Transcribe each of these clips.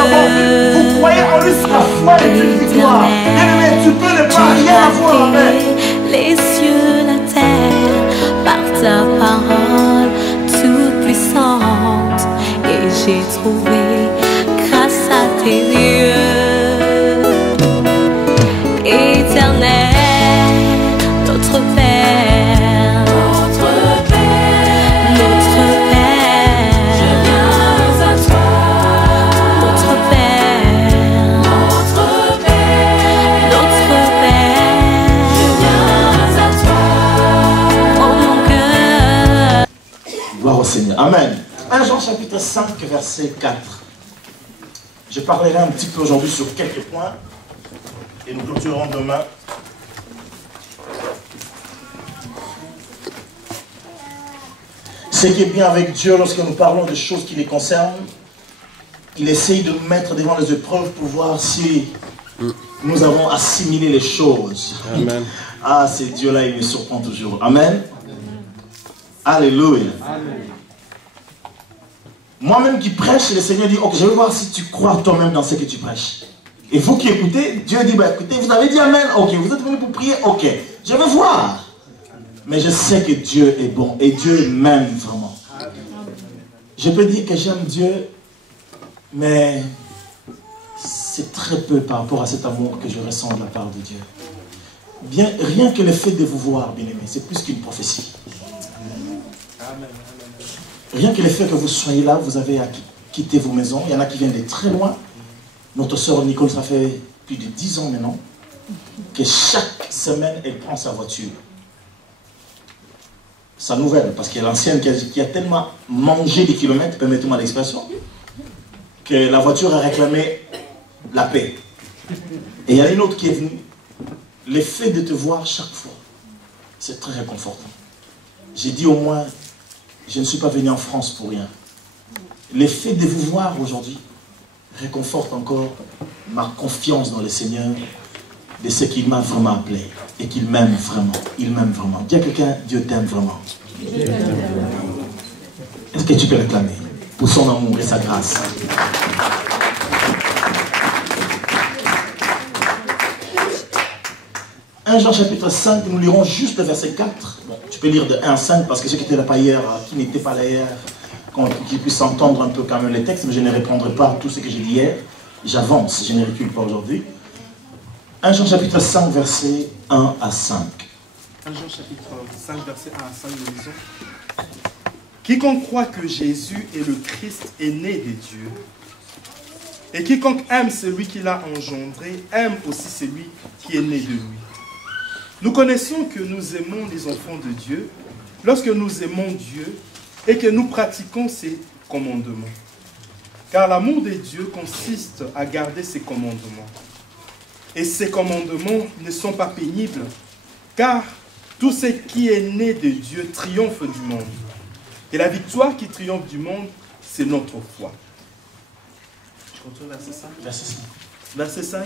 auparavant, vous croyez en lui, la foi est une victoire. Bien-aimé, tu peux ne pas rien avoir. Amen. Les cieux, la terre, par ta parole toute puissante, et j'ai trouvé grâce à tes yeux, éternel, notre Père, notre Père, notre Père, je viens à toi, notre Père, notre Père, notre Père, je viens à toi, oh mon cœur. Gloire au Seigneur. Amen. 1 Jean chapitre 5, verset 4. Je parlerai un petit peu aujourd'hui sur quelques points et nous clôturerons demain. Ce qui est bien avec Dieu lorsque nous parlons de choses qui les concernent, il essaye de nous mettre devant les épreuves pour voir si nous avons assimilé les choses. Amen. Ah, ce Dieu-là, il me surprend toujours. Amen. Alléluia. Amen. Moi-même qui prêche, le Seigneur dit, ok, je vais voir si tu crois toi-même dans ce que tu prêches. Et vous qui écoutez, Dieu dit, bah, écoutez, vous avez dit Amen, ok, vous êtes venus pour prier, ok, je vais voir. Mais je sais que Dieu est bon et Dieu m'aime vraiment. Je peux dire que j'aime Dieu, mais c'est très peu par rapport à cet amour que je ressens de la part de Dieu. Bien, rien que le fait de vous voir, bien-aimé, c'est plus qu'une prophétie. Rien que le fait que vous soyez là, vous avez à quitter vos maisons. Il y en a qui viennent de très loin. Notre sœur Nicole, ça fait plus de 10 ans maintenant, que chaque semaine, elle prend sa voiture. Sa nouvelle, parce qu'elle est l'ancienne qui a tellement mangé des kilomètres, permettez-moi l'expression, que la voiture a réclamé la paix. Et il y a une autre qui est venue. Le fait de te voir chaque fois, c'est très réconfortant. J'ai dit au moins, je ne suis pas venu en France pour rien. Le fait de vous voir aujourd'hui réconforte encore ma confiance dans le Seigneur, de ce qu'il m'a vraiment appelé et qu'il m'aime vraiment. Il m'aime vraiment. Dis à quelqu'un, Dieu t'aime vraiment. Est-ce que tu peux réclamer pour son amour et sa grâce? Jean chapitre 5, nous lirons juste le verset 4. Bon, tu peux lire de 1 à 5 parce que ceux qui n'étaient là pas hier, qui n'étaient pas là hier, qu'ils puissent entendre un peu quand même les textes, mais je ne répondrai pas à tout ce que j'ai dit hier. J'avance, je ne recule pas aujourd'hui. 1 Jean chapitre 5, verset 1 à 5. 1 Jean chapitre 5, verset 1 à 5, nous lisons. Quiconque croit que Jésus est le Christ est né des dieux. Et quiconque aime celui qui l'a engendré, aime aussi celui qui est né de lui. Nous connaissons que nous aimons les enfants de Dieu lorsque nous aimons Dieu et que nous pratiquons ses commandements. Car l'amour de Dieu consiste à garder ses commandements. Et ces commandements ne sont pas pénibles, car tout ce qui est né de Dieu triomphe du monde. Et la victoire qui triomphe du monde, c'est notre foi. Je continue verset 5. Verset 5. Verset 5.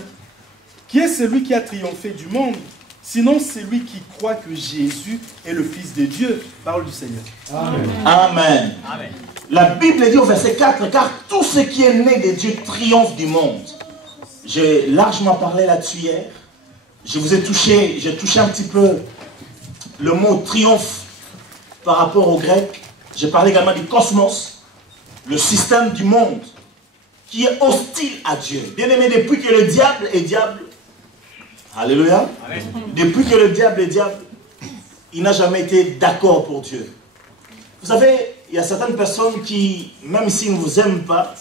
Qui est celui qui a triomphé du monde, sinon celui qui croit que Jésus est le Fils de Dieu? Parole du Seigneur. Amen. Amen. Amen. La Bible dit au verset 4, car tout ce qui est né de Dieu triomphe du monde. J'ai largement parlé là-dessus hier. Je vous ai touché, j'ai touché un petit peu le mot triomphe par rapport au grec. J'ai parlé également du cosmos, le système du monde qui est hostile à Dieu. Bien aimé, depuis que le diable est diable, alléluia, amen. Depuis que le diable est diable, il n'a jamais été d'accord pour Dieu. Vous savez, il y a certaines personnes qui, même s'ils ne vous aiment pas,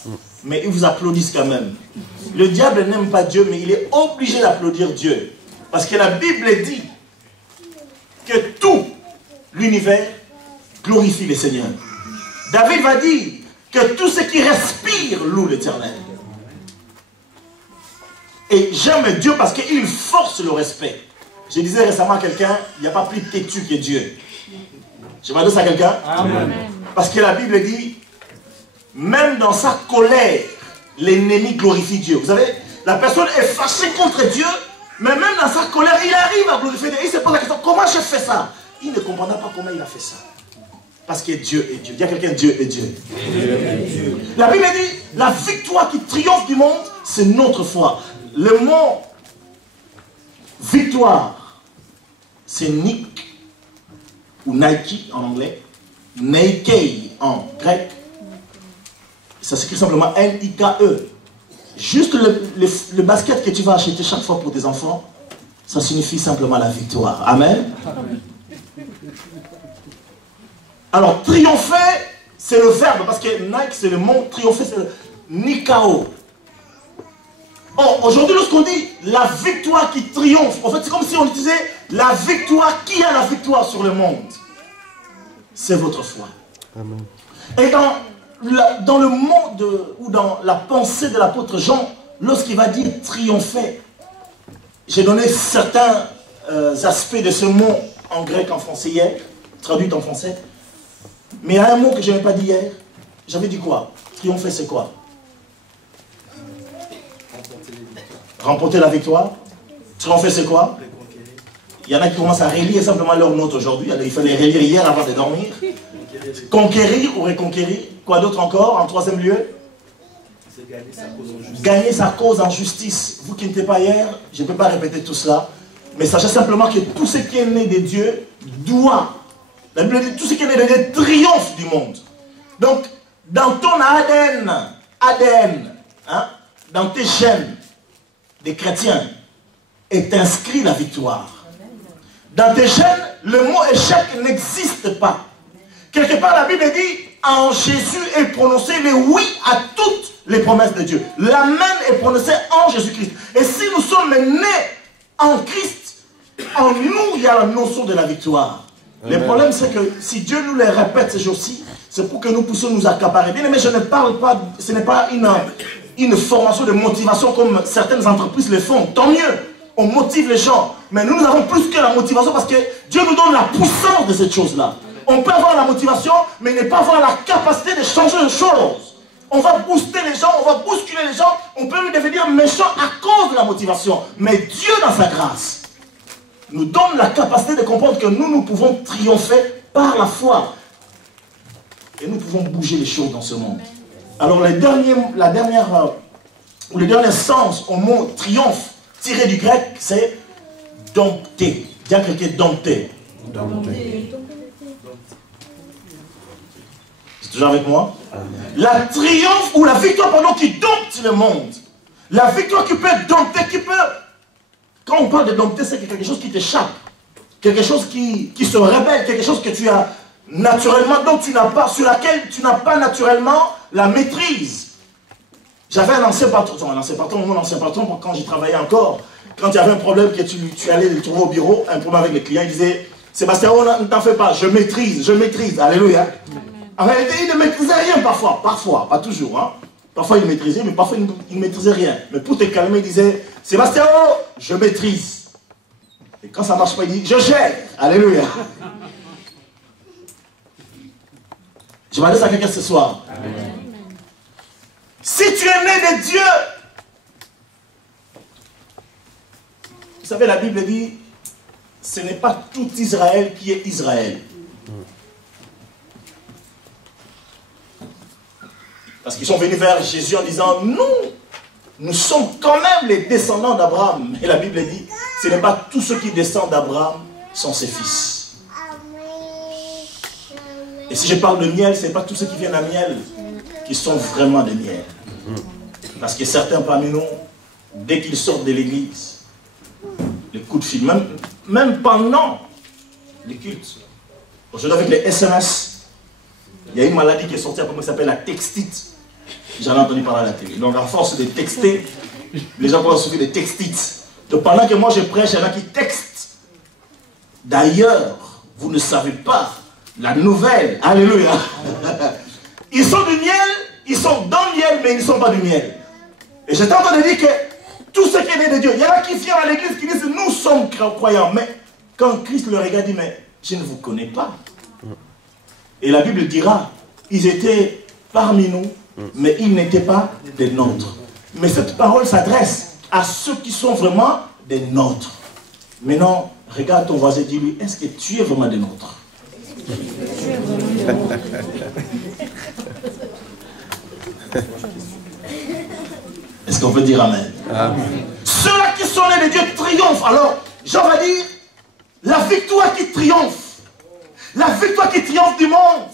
mais ils vous applaudissent quand même. Le diable n'aime pas Dieu, mais il est obligé d'applaudir Dieu. Parce que la Bible dit que tout l'univers glorifie le Seigneur. David va dire que tout ce qui respire loue l'Éternel. Et j'aime Dieu parce qu'il force le respect. Je disais récemment à quelqu'un, il n'y a pas plus têtu que Dieu. Je m'adresse à quelqu'un. Parce que la Bible dit, même dans sa colère, l'ennemi glorifie Dieu. Vous savez, la personne est fâchée contre Dieu, mais même dans sa colère, il arrive à glorifier Dieu. Il se pose la question, comment j'ai fait ça? Il ne comprendra pas comment il a fait ça. Parce que Dieu est Dieu. Dis à quelqu'un, Dieu est Dieu. La Bible dit, la victoire qui triomphe du monde, c'est notre foi. Le mot victoire, c'est Nick, ou Nike en anglais, Nike en grec. Ça s'écrit simplement N-I-K-E. Juste le basket que tu vas acheter chaque fois pour tes enfants, ça signifie simplement la victoire. Amen. Alors, triompher, c'est le verbe, parce que Nike, c'est le mot, triompher, c'est le Nikao. Or, aujourd'hui, lorsqu'on dit la victoire qui triomphe, en fait, c'est comme si on disait la victoire, qui a la victoire sur le monde? C'est votre foi. Amen. Et dans le monde, ou dans la pensée de l'apôtre Jean, lorsqu'il va dire triompher, j'ai donné certains aspects de ce mot en grec, en français hier, traduit en français. Mais il y a un mot que je n'avais pas dit hier. J'avais dit quoi? Triompher, c'est quoi? Remporter la victoire. Triompher, c'est quoi? Il y en a qui commencent à relire simplement leurs notes aujourd'hui. Il fallait relire hier avant de dormir. Conquérir ou reconquérir. Quoi d'autre encore? En troisième lieu? Gagner sa cause en justice. Vous qui n'étiez pas hier, je ne peux pas répéter tout cela. Mais sachez simplement que tout ce qui est né de Dieu doit. La Bible dit tout ce qui est né de Dieu triomphe du monde. Donc, dans ton ADN, hein, dans tes gènes des chrétiens, est inscrit la victoire. Dans tes gènes, le mot échec n'existe pas. Quelque part, la Bible dit, en Jésus est prononcé le oui à toutes les promesses de Dieu. L'amen est prononcé en Jésus-Christ. Et si nous sommes nés en Christ, en nous, il y a la notion de la victoire. Amen. Le problème, c'est que si Dieu nous les répète ces jours-ci, c'est pour que nous puissions nous accaparer. Bien, mais je ne parle pas, ce n'est pas une formation de motivation comme certaines entreprises le font. Tant mieux, on motive les gens. Mais nous avons plus que la motivation parce que Dieu nous donne la puissance de cette chose-là. On peut avoir la motivation, mais ne pas avoir la capacité de changer les choses. On va booster les gens, on va bousculer les gens, on peut même devenir méchant à cause de la motivation. Mais Dieu, dans sa grâce, nous donne la capacité de comprendre que nous pouvons triompher par la foi. Et nous pouvons bouger les choses dans ce monde. Alors, le dernier sens au mot triomphe, tiré du grec, c'est dompter. Dis à quelqu'un dompter. C'est toujours avec moi? La triomphe ou la victoire, pardon, qui dompte le monde. La victoire qui peut dompter, qui peut... Quand on parle de dompter, c'est quelque chose qui t'échappe. Quelque chose qui se rebelle, quelque chose que tu as naturellement, donc tu n'as pas, sur laquelle tu n'as pas naturellement la maîtrise. J'avais un ancien patron, mon ancien patron, quand j'y travaillais encore, quand il y avait un problème que tu allais le trouver au bureau, un problème avec les clients, il disait, Sébastien, ne t'en fais pas, je maîtrise, alléluia. En réalité, il ne maîtrisait rien parfois, pas toujours. Hein. Parfois il maîtrisait, mais parfois il ne maîtrisait rien. Mais pour te calmer, il disait, Sébastien, je maîtrise. Et quand ça ne marche pas, il dit, je gère, alléluia. Je m'adresse à quelqu'un ce soir. Amen. Si tu es né de Dieu, vous savez, la Bible dit, ce n'est pas tout Israël qui est Israël. Parce qu'ils sont venus vers Jésus en disant, nous sommes quand même les descendants d'Abraham. Et la Bible dit, ce n'est pas tous ceux qui descendent d'Abraham sont ses fils. Et si je parle de miel, ce n'est pas tous ceux qui viennent à miel qui sont vraiment des miel. Parce que certains parmi nous, dès qu'ils sortent de l'église, les coups de fil, même pendant les cultes, aujourd'hui avec les SMS, il y a une maladie qui est sortie après qui s'appelle la textite. J'en ai entendu parler à la télé. Donc à force de texter, les gens vont souffrir de textite. Donc pendant que moi je prêche, il y en a qui textent. D'ailleurs, vous ne savez pas la nouvelle. Alléluia. Ils sont du miel, ils sont dans le miel, mais ils ne sont pas du miel. Et j'étais en train de dire que tout ce qui est né de Dieu, il y en a qui viennent à l'église qui disent nous sommes croyants. Mais quand Christ le regarde, il dit mais je ne vous connais pas. Et la Bible dira, ils étaient parmi nous, mais ils n'étaient pas des nôtres. Mais cette parole s'adresse à ceux qui sont vraiment des nôtres. Maintenant, regarde ton voisin et dis-lui, est-ce que tu es vraiment des nôtres? Est-ce qu'on peut dire Amen? Amen. Ceux-là qui sont nés de Dieu triomphent. Alors, Jean va dire, la victoire qui triomphe. La victoire qui triomphe du monde,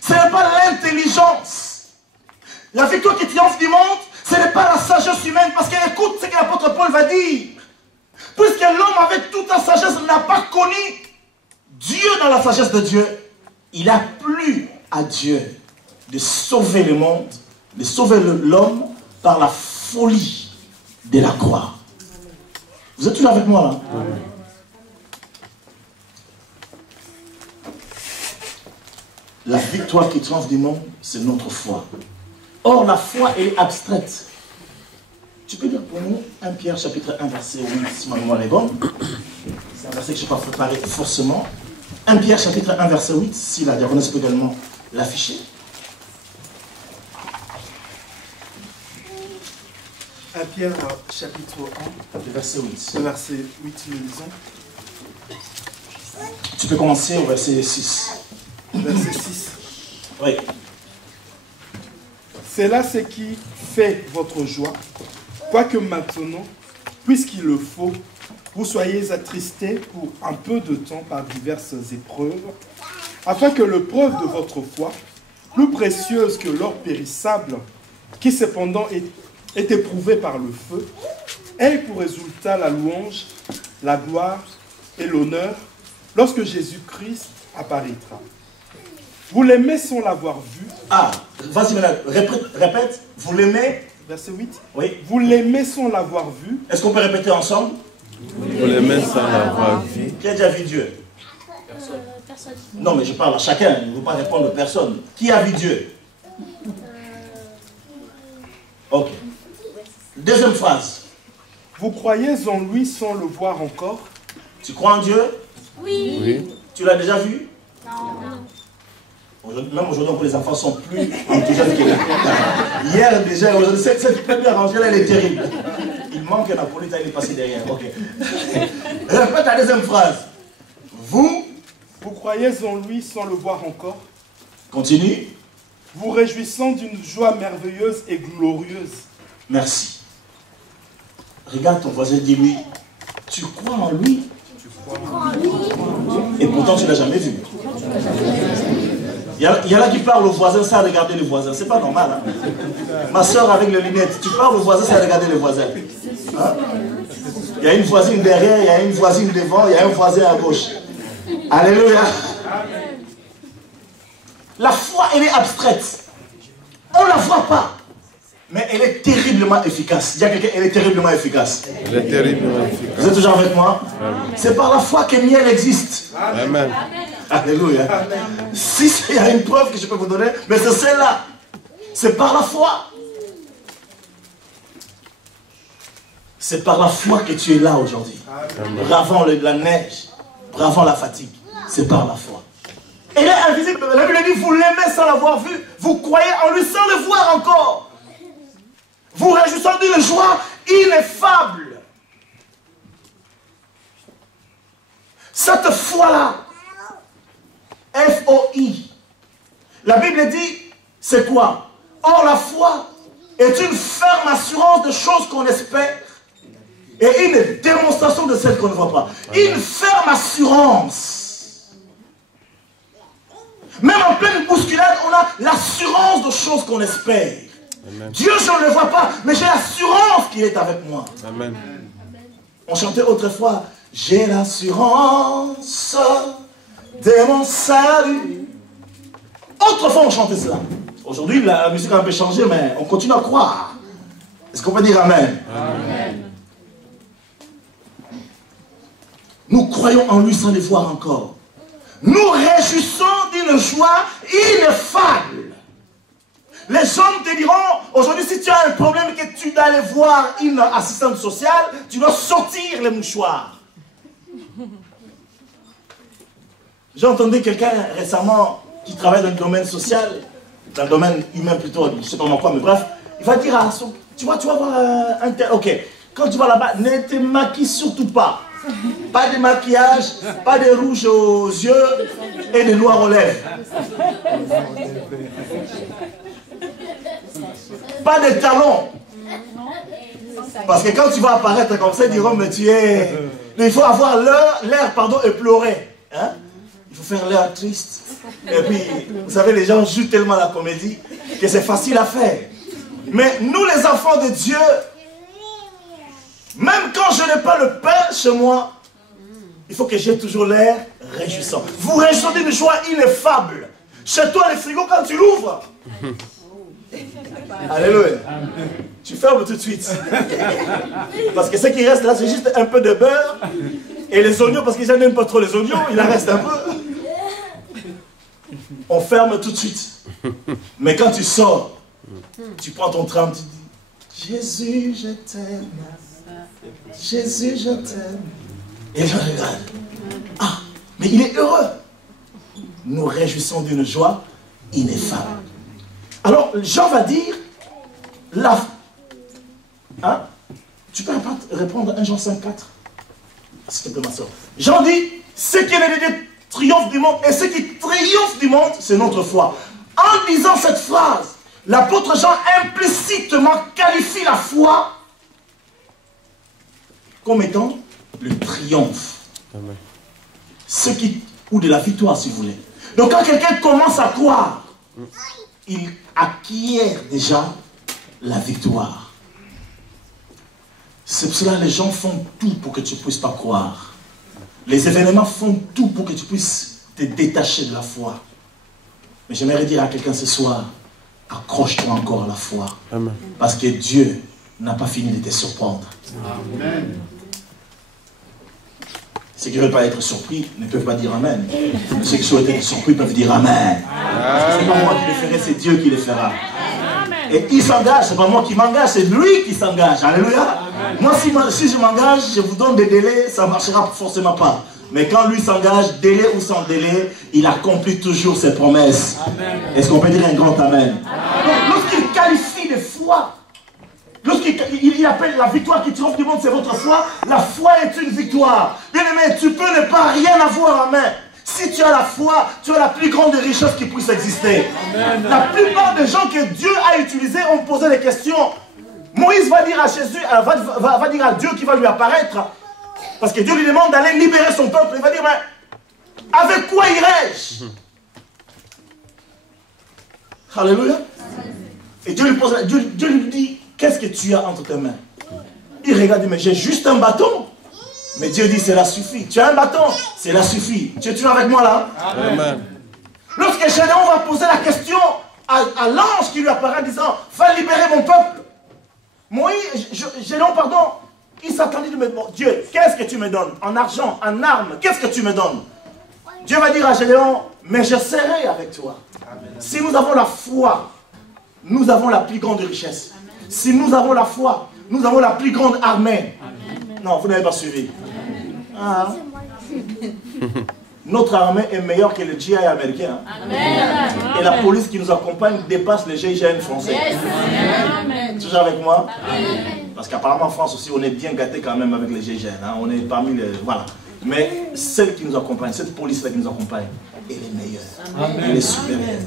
ce n'est pas l'intelligence. La victoire qui triomphe du monde, ce n'est pas la sagesse humaine. Parce qu'écoute ce que l'apôtre Paul va dire. Puisque l'homme avec toute la sagesse n'a pas connu Dieu dans la sagesse de Dieu, il a plu à Dieu de sauver le monde, de sauver l'homme par la folie de la croix. Vous êtes toujours avec moi là? Amen. La victoire qui triomphe du monde, c'est notre foi. Or, la foi est abstraite. Tu peux lire pour nous 1 Pierre chapitre 1 verset 8, si ma mémoire est bonne. C'est un verset que je n'ai pas préparé forcément. 1 Pierre chapitre 1 verset 8, si la diaconesse peut également l'afficher. 1 Pierre chapitre 1, verset 8. Le verset 8, nous lisons. Tu peux commencer au verset 6. Verset 6. Oui. C'est là ce qui fait votre joie, quoique maintenant, puisqu'il le faut, vous soyez attristés pour un peu de temps par diverses épreuves, afin que l'épreuve de votre foi, plus précieuse que l'or périssable, qui cependant est éprouvée par le feu, ait pour résultat la louange, la gloire et l'honneur lorsque Jésus-Christ apparaîtra. Vous l'aimez sans l'avoir vu. Ah, vas-y maintenant, répète. Vous l'aimez. Verset 8. Oui. Vous l'aimez sans l'avoir vu. Est-ce qu'on peut répéter ensemble? Vous l'aimez sans l'avoir vu. Qui a déjà vu Dieu? Personne. Non, mais je parle à chacun, je ne veux pas répondre à personne. Qui a vu Dieu? Ok. Deuxième phrase. Vous croyez en lui sans le voir encore. Tu crois en Dieu? Oui. Oui. Tu l'as déjà vu? Non. Même aujourd'hui, les enfants sont plus enthousiastes que les... Hier déjà, aujourd'hui, cette première rangée là, elle est terrible. Il manque un Napolitain, il est passé derrière. Ok. Répète la deuxième phrase. Vous croyez en lui sans le voir encore. Continue. Vous réjouissant d'une joie merveilleuse et glorieuse. Merci. Regarde ton voisin, dis-lui, tu crois en lui? Et pourtant tu ne l'as jamais vu. Il y en a qui parlent au voisin sans regarder le voisin. C'est pas normal. Hein? Ma soeur avec les lunettes, tu parles au voisin sans regarder le voisin. Hein? Il y a une voisine derrière, il y a une voisine devant, il y a un voisin à gauche. Alléluia. La foi, elle est abstraite. On ne la voit pas. Mais elle est terriblement efficace. Il y a quelqu'un, elle est terriblement efficace. Elle est terriblement efficace. Vous êtes toujours avec moi? C'est par la foi que miel existe. Amen. Alléluia. Si il y a une preuve que je peux vous donner, mais c'est celle-là. C'est par la foi. C'est par la foi que tu es là aujourd'hui. Bravant la neige, bravant la fatigue. C'est par la foi. Elle est invisible. La Bible dit, vous l'aimez sans l'avoir vu. Vous croyez en lui sans le voir encore. Vous réjouissant d'une joie ineffable. Cette foi-là, F-O-I, la Bible dit, c'est quoi? Or, la foi est une ferme assurance de choses qu'on espère et une démonstration de celles qu'on ne voit pas. Une ferme assurance. Même en pleine bousculade, on a l'assurance de choses qu'on espère. Amen. Dieu, je ne le vois pas, mais j'ai l'assurance qu'il est avec moi. Amen. On chantait autrefois, j'ai l'assurance de mon salut. Autrefois, on chantait cela. Aujourd'hui, la musique a un peu changé, mais on continue à croire. Est-ce qu'on peut dire Amen? Amen. Nous croyons en lui sans le voir encore. Nous réjouissons d'une joie ineffable. Les gens te diront, aujourd'hui, si tu as un problème que tu dois aller voir une assistante sociale, tu dois sortir les mouchoirs. J'ai entendu quelqu'un récemment qui travaille dans le domaine social, dans le domaine humain plutôt, je ne sais pas moi quoi, mais bref, il va dire à son, tu vas voir un tel, ok, quand tu vas là-bas, ne te maquille surtout pas. Pas de maquillage, pas de rouge aux yeux et de noir aux lèvres. Pas de talons. Parce que quand tu vas apparaître comme ça, ils diront, mais tu es... Il faut avoir l'air, éploré. Hein? Il faut faire l'air triste. Et puis, vous savez, les gens jouent tellement la comédie que c'est facile à faire. Mais nous, les enfants de Dieu, même quand je n'ai pas le pain chez moi, il faut que j'ai toujours l'air réjouissant. Vous réjouissez d'une joie ineffable. Chez toi, le frigo, quand tu l'ouvres, alléluia, tu fermes tout de suite. Parce que ce qui reste là, c'est juste un peu de beurre et les oignons, parce que je n'aime pas trop les oignons, il en reste un peu. On ferme tout de suite. Mais quand tu sors, tu prends ton tram, tu dis, Jésus, je t'aime. Jésus, je t'aime. Et les gens regardent. Ah, mais il est heureux. Nous réjouissons d'une joie ineffable. Alors, Jean va dire, hein? Tu peux répondre à 1 Jean 5,4? S'il te plaît, ma soeur. Jean dit, ce qui est né de Dieu triomphe du monde, et ce qui triomphe du monde, c'est notre foi. En disant cette phrase, l'apôtre Jean implicitement qualifie la foi comme étant le triomphe. Amen. Ou de la victoire, si vous voulez. Donc quand quelqu'un commence à croire, il acquiert déjà la victoire. C'est pour cela que les gens font tout pour que tu ne puisses pas croire. Les événements font tout pour que tu puisses te détacher de la foi. Mais j'aimerais dire à quelqu'un ce soir, accroche-toi encore à la foi. Amen. Parce que Dieu n'a pas fini de te surprendre. Amen. Ceux qui ne veulent pas être surpris ne peuvent pas dire Amen. Mais ceux qui souhaitent être surpris peuvent dire Amen. Parce que c'est pas moi qui le ferai, c'est Dieu qui le fera. Et il s'engage, c'est pas moi qui m'engage, c'est lui qui s'engage. Alléluia. Moi, si je m'engage, je vous donne des délais, ça ne marchera forcément pas. Mais quand lui s'engage, délai ou sans délai, il accomplit toujours ses promesses. Est-ce qu'on peut dire un grand Amen? Donc, lorsqu'il qualifie de foi, lorsqu'il appelle la victoire qui triomphe du monde, c'est votre foi, la foi est une victoire. Bien aimé, tu peux ne pas rien avoir en main. Si tu as la foi, tu as la plus grande richesse qui puisse exister. Amen. La plupart des gens que Dieu a utilisés ont posé des questions. Moïse va dire à Jésus, va dire à Dieu qui va lui apparaître, parce que Dieu lui demande d'aller libérer son peuple. Il va dire, mais avec quoi irai-je? Alléluia. Et Dieu lui dit, qu'est-ce que tu as entre tes mains? Il regarde, mais j'ai juste un bâton. Mais Dieu dit, cela suffit. Tu as un bâton, cela suffit. Tu es toujours avec moi là? Amen. Lorsque Gédéon va poser la question à l'ange qui lui apparaît en disant, va libérer mon peuple. Gédéon, il s'attendait de me dire, Dieu, qu'est-ce que tu me donnes? En argent, en armes, qu'est-ce que tu me donnes? Dieu va dire à Gédéon, mais je serai avec toi. Amen. Si nous avons la foi, nous avons la plus grande richesse. Amen. Si nous avons la foi, nous avons la plus grande armée. Amen. Non, vous n'avez pas suivi. Ah. Notre armée est meilleure que le GI américain. Amen. Et la police qui nous accompagne dépasse le GIGN français. Yes. Amen. Toujours avec moi? Amen. Parce qu'apparemment en France aussi, on est bien gâté quand même avec les GIGN. Hein? On est parmi les... Voilà. Mais celle qui nous accompagne, cette police-là qui nous accompagne, elle est meilleure. Amen. Elle est supérieure.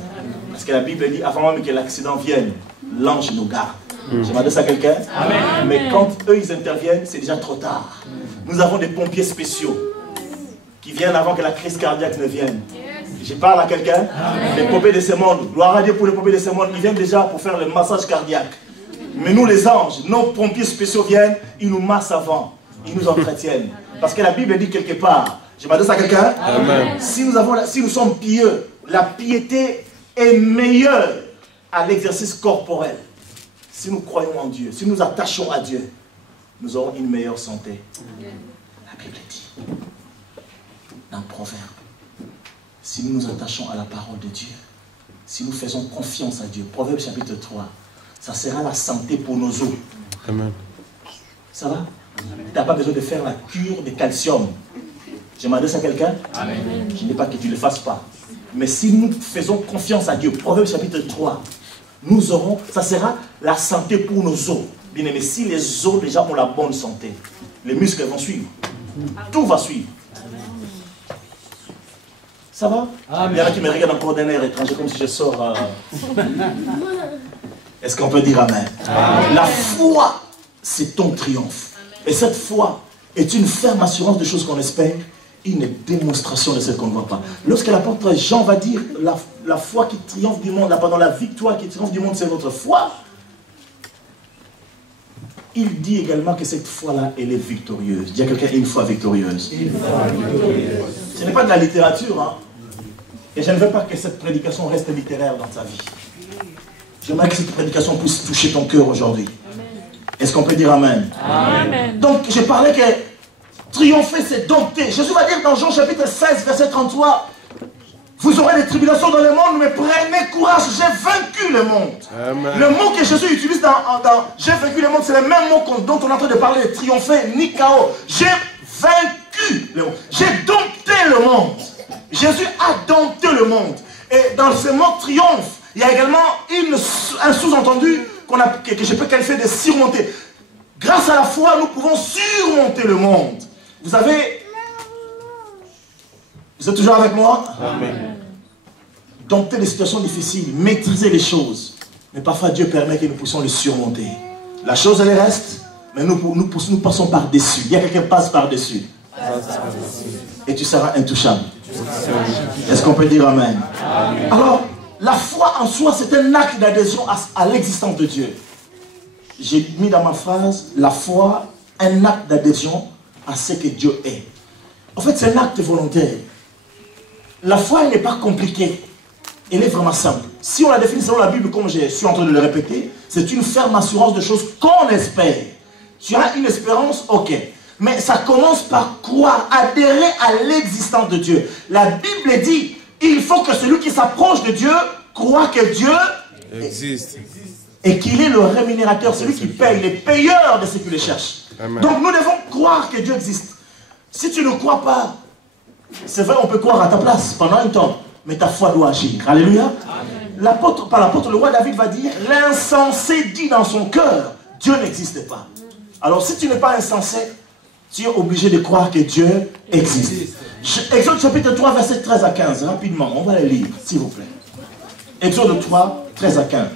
Parce que la Bible dit, avant même que l'accident vienne, l'ange nous garde. Je m'adresse à quelqu'un. Mais quand eux, ils interviennent, c'est déjà trop tard. Nous avons des pompiers spéciaux qui viennent avant que la crise cardiaque ne vienne. Je parle à quelqu'un. Les pompiers de ce monde, gloire à Dieu pour les pompiers de ce monde, ils viennent déjà pour faire le massage cardiaque. Mais nous, les anges, nos pompiers spéciaux viennent, ils nous massent avant, ils nous entretiennent. Parce que la Bible dit quelque part, je m'adresse à quelqu'un. Si nous sommes pieux, la piété est meilleure à l'exercice corporel. Si nous croyons en Dieu, si nous attachons à Dieu, nous aurons une meilleure santé. La Bible dit, dans le Proverbe, si nous nous attachons à la parole de Dieu, si nous faisons confiance à Dieu, Proverbe chapitre 3, ça sera la santé pour nos os. Amen. Ça va? Tu n'as pas besoin de faire la cure de calcium. Je m'adresse à quelqu'un. Je ne dis pas que tu ne le fasses pas. Mais si nous faisons confiance à Dieu, Proverbe chapitre 3, nous aurons, ça sera la santé pour nos os. Bien aimé, si les os déjà ont la bonne santé, les muscles vont suivre. Tout va suivre. Ça va? Il y en a qui me regardent encore d'un air étranger comme si je sors. Est-ce qu'on peut dire amen? La foi, c'est ton triomphe. Et cette foi est une ferme assurance de choses qu'on espère, une démonstration de ce qu'on ne voit pas. Lorsque l'apôtre Jean va dire la foi qui triomphe du monde, pardon, la victoire qui triomphe du monde, c'est votre foi. Il dit également que cette foi-là, elle est victorieuse. Dis à quelqu'un, une foi victorieuse. Une foi victorieuse. Ce n'est pas de la littérature, hein. Et je ne veux pas que cette prédication reste littéraire dans ta vie. J'aimerais que cette prédication puisse toucher ton cœur aujourd'hui. Est-ce qu'on peut dire amen? Amen. Donc, je parlais que triompher, c'est dompter. Jésus va dire dans Jean chapitre 16, verset 33, vous aurez des tribulations dans le monde, mais prenez courage, j'ai vaincu le monde. Amen. Le mot que Jésus utilise dans j'ai vaincu le monde, c'est le même mot dont on est en train de parler, de triompher, nikao. J'ai vaincu le monde. J'ai dompté le monde. Jésus a dompté le monde. Et dans ce mot triomphe, il y a également un sous-entendu que je peux qualifier de surmonter. Grâce à la foi, nous pouvons surmonter le monde. Vous êtes toujours avec moi? Amen. Dompter les situations difficiles, maîtriser les choses. Mais parfois Dieu permet que nous puissions les surmonter. La chose elle reste, mais nous passons par-dessus. Il y a quelqu'un qui passe par-dessus. Et tu seras intouchable. Est-ce qu'on peut dire amen? Amen. Alors, la foi en soi, c'est un acte d'adhésion à l'existence de Dieu. J'ai mis dans ma phrase, la foi, un acte d'adhésion à ce que Dieu est. En fait, c'est un acte volontaire. La foi, elle n'est pas compliquée. Elle est vraiment simple. Si on la définit selon la Bible, comme je suis en train de le répéter, c'est une ferme assurance de choses qu'on espère. Tu as une espérance, ok. Mais ça commence par croire, adhérer à l'existence de Dieu. La Bible dit, il faut que celui qui s'approche de Dieu croit que Dieu existe. Et qu'il est le rémunérateur, celui qui paye, les payeurs de ceux qui le cherchent. Amen. Donc nous devons croire que Dieu existe. Si tu ne crois pas, c'est vrai, on peut croire à ta place pendant un temps, mais ta foi doit agir. Alléluia. Par l'apôtre, le roi David va dire, l'insensé dit dans son cœur, Dieu n'existe pas. Alors si tu n'es pas insensé, tu es obligé de croire que Dieu existe. Exode chapitre 3, verset 13 à 15, rapidement, on va les lire, s'il vous plaît. Exode 3, 13 à 15.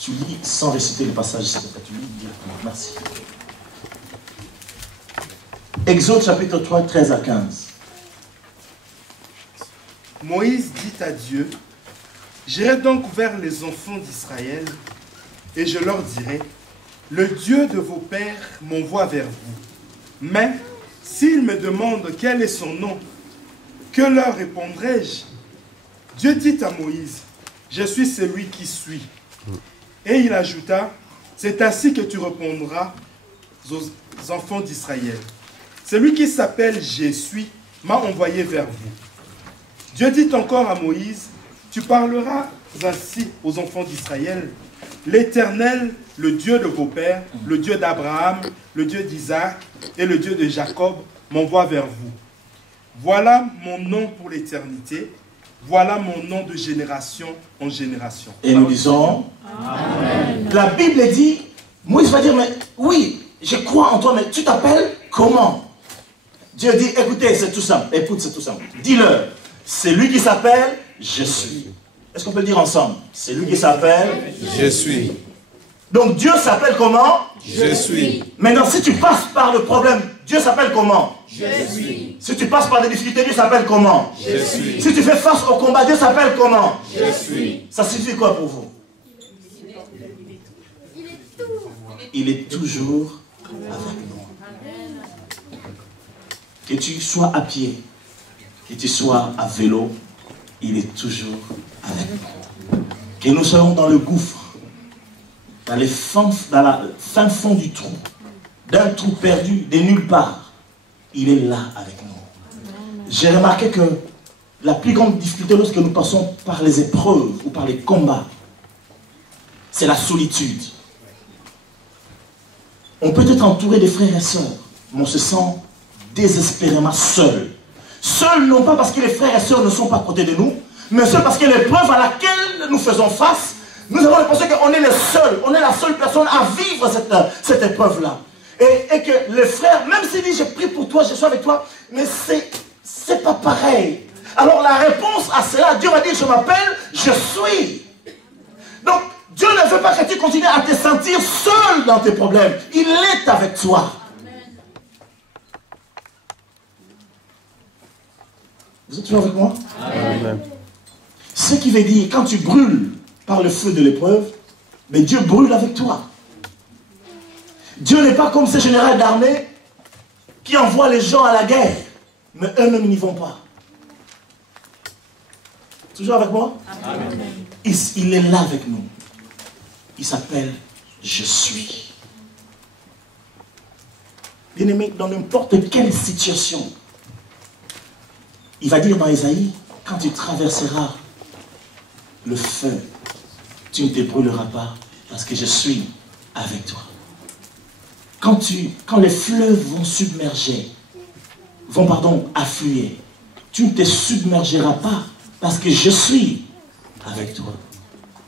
Tu lis sans réciter le passage, s'il te plaît. Tu lis directement. Merci. Exode chapitre 3, 13 à 15. Moïse dit à Dieu, j'irai donc vers les enfants d'Israël et je leur dirai, le Dieu de vos pères m'envoie vers vous. Mais s'ils me demandent quel est son nom, que leur répondrai-je? Dieu dit à Moïse, je suis celui qui suis. Et il ajouta, c'est ainsi que tu répondras aux enfants d'Israël. Celui qui s'appelle Je suis m'a envoyé vers vous. Dieu dit encore à Moïse, tu parleras ainsi aux enfants d'Israël. L'Éternel, le Dieu de vos pères, le Dieu d'Abraham, le Dieu d'Isaac et le Dieu de Jacob m'envoie vers vous. Voilà mon nom pour l'éternité. Voilà mon nom de génération en génération. Et nous disons, Amen. La Bible dit, Moïse va dire, mais oui, je crois en toi, mais tu t'appelles comment? Dieu dit, écoutez, c'est tout simple. Écoute, c'est tout simple. Dis-leur, c'est lui qui s'appelle Je suis. Est-ce qu'on peut le dire ensemble? C'est lui qui s'appelle Je suis. Donc Dieu s'appelle comment? Je suis. Maintenant, si tu passes par le problème, Dieu s'appelle comment? Je suis. Si tu passes par des difficultés, Dieu s'appelle comment? Je suis. Si tu fais face au combat, Dieu s'appelle comment? Je suis. Ça signifie quoi pour vous? Il est toujours avec nous. Que tu sois à pied, que tu sois à vélo, il est toujours avec nous. Que nous soyons dans le gouffre, dans la fin fond du trou, d'un trou perdu, de nulle part, il est là avec nous. J'ai remarqué que la plus grande difficulté lorsque nous passons par les épreuves ou par les combats, c'est la solitude. On peut être entouré de frères et sœurs, mais on se sent désespérément seul. Seul non pas parce que les frères et sœurs ne sont pas à côté de nous, mais seul parce que l'épreuve à laquelle nous faisons face Nous avons l'impression qu'on est les seuls, on est la seule personne à vivre cette épreuve-là. Et que les frères, même s'ils disent, j'ai prié pour toi, je suis avec toi, mais c'est pas pareil. Alors la réponse à cela, Dieu va dire, je m'appelle, je suis. Donc, Dieu ne veut pas que tu continues à te sentir seul dans tes problèmes. Il est avec toi. Vous êtes toujours avec moi? Amen. Ce qui veut dire, quand tu brûles par le feu de l'épreuve, mais Dieu brûle avec toi. Dieu n'est pas comme ces généraux d'armée qui envoient les gens à la guerre, mais eux-mêmes n'y vont pas. Toujours avec moi? Amen. Il est là avec nous. Il s'appelle « Je suis ». Bien-aimé, dans n'importe quelle situation, il va dire dans Ésaïe, quand tu traverseras le feu, tu ne te brûleras pas parce que je suis avec toi. Quand les fleuves vont submerger, affluer, tu ne te submergeras pas parce que je suis avec toi.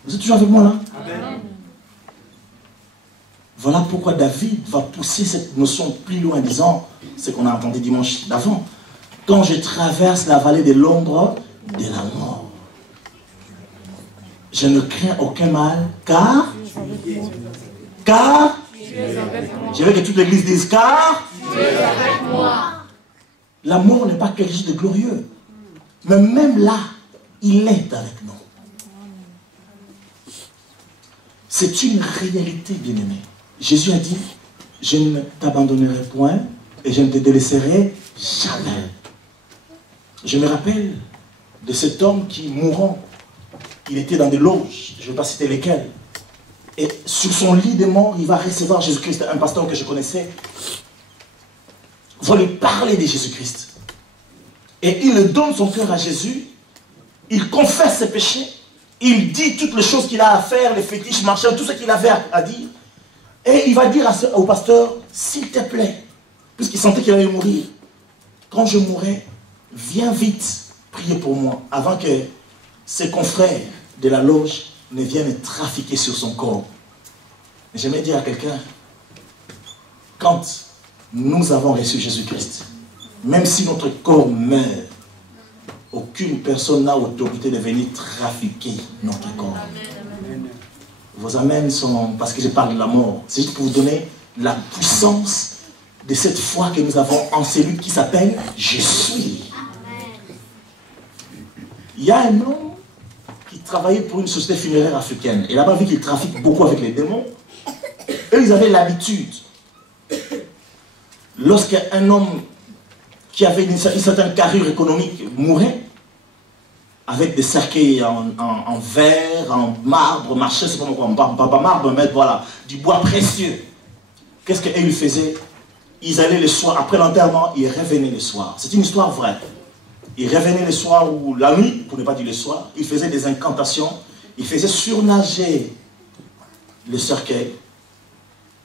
Vous êtes toujours avec moi là? Amen. Voilà pourquoi David va pousser cette notion plus loin en disant, ce qu'on a entendu dimanche d'avant, quand je traverse la vallée de l'ombre de la mort, je ne crains aucun mal, car je veux que toute l'église dise, car Dieu est avec moi. La mort n'est pas quelque chose de glorieux, mais même là, il est avec nous. C'est une réalité, bien-aimé. Jésus a dit, je ne t'abandonnerai point et je ne te délaisserai jamais. Je me rappelle de cet homme qui, mourant, il était dans des loges, je ne vais pas citer lesquelles, et sur son lit de mort, il va recevoir Jésus-Christ. Un pasteur que je connaissais va lui parler de Jésus-Christ. Et il donne son cœur à Jésus, il confesse ses péchés, il dit toutes les choses qu'il a à faire, les fétiches, marchands, tout ce qu'il avait à dire. Et il va dire au pasteur, s'il te plaît, puisqu'il sentait qu'il allait mourir, quand je mourrai, viens vite prier pour moi, avant que ses confrères de la loge ne viennent trafiquer sur son corps. J'aimerais dire à quelqu'un, quand nous avons reçu Jésus-Christ, même si notre corps meurt, aucune personne n'a autorité de venir trafiquer notre corps. Amen. Vos amens sont, parce que je parle de la mort, c'est juste pour vous donner la puissance de cette foi que nous avons en celui qui s'appelle « Je suis ». Il y a un homme qui travaillait pour une société funéraire africaine. Et là-bas, vu qu'il trafique beaucoup avec les démons, eux, ils avaient l'habitude. Lorsqu'un homme qui avait une certaine carrure économique mourait, avec des cercueils en verre, en marbre, marché, c'est pas marbre, mais voilà, du bois précieux. Qu'est-ce qu'ils faisaient? Ils allaient le soir, après l'enterrement, ils revenaient le soir. C'est une histoire vraie. Ils revenaient le soir ou la nuit, pour ne pas dire le soir, ils faisaient des incantations, ils faisaient surnager le cercueil,